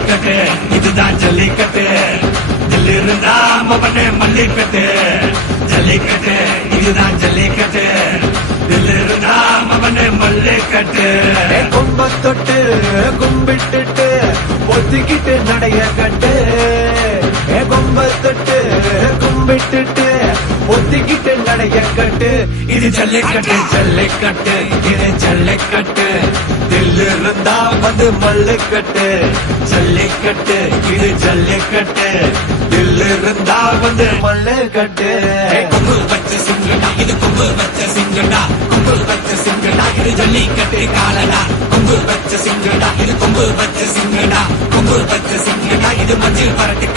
ஜல்லிக்கட்டு இதுதான் ஜல்லிக்கட்டு தில்லு இருந்தா மவனே மல்லிக்கட்டு ஜல்லிக்கட்டு இதுதான் ஜல்லிக்கட்டு தில்லு இருந்தா மவனே மல்லிக்கட்டு கும்ப தொட்டு கும்பிட்டுட்டு ஒத்திக்கிட்டு நடைய கட்டு கும்ப தொட்டு கும்பிட்டுட்டு ஒத்திக்கிட்டு நடைய கட்டு இது ஜல்லிக்கட்டு ஜல்லிக்கட்டு இது ஜல்லிக்கட்டு தில்லு இருந்தா வந்து மல்லுக்கட்டு ஜல்லிக்கட்டு இது ஜல்லிக்கட்டு தில்லு இருந்தா வந்து மல்லுக்கட்டு கொம்பு வச்ச சிங்கடா இது கொம்பு வச்ச சிங்கடா கொம்பு வச்ச சிங்கடா இது ஜல்லிக்கட்டு காலடா கொம்பு வச்ச சிங்கடா இது கொம்பு வச்ச சிங்கடா கொம்பு வச்ச சிங்கடா இது மஞ்சள் பரட்டு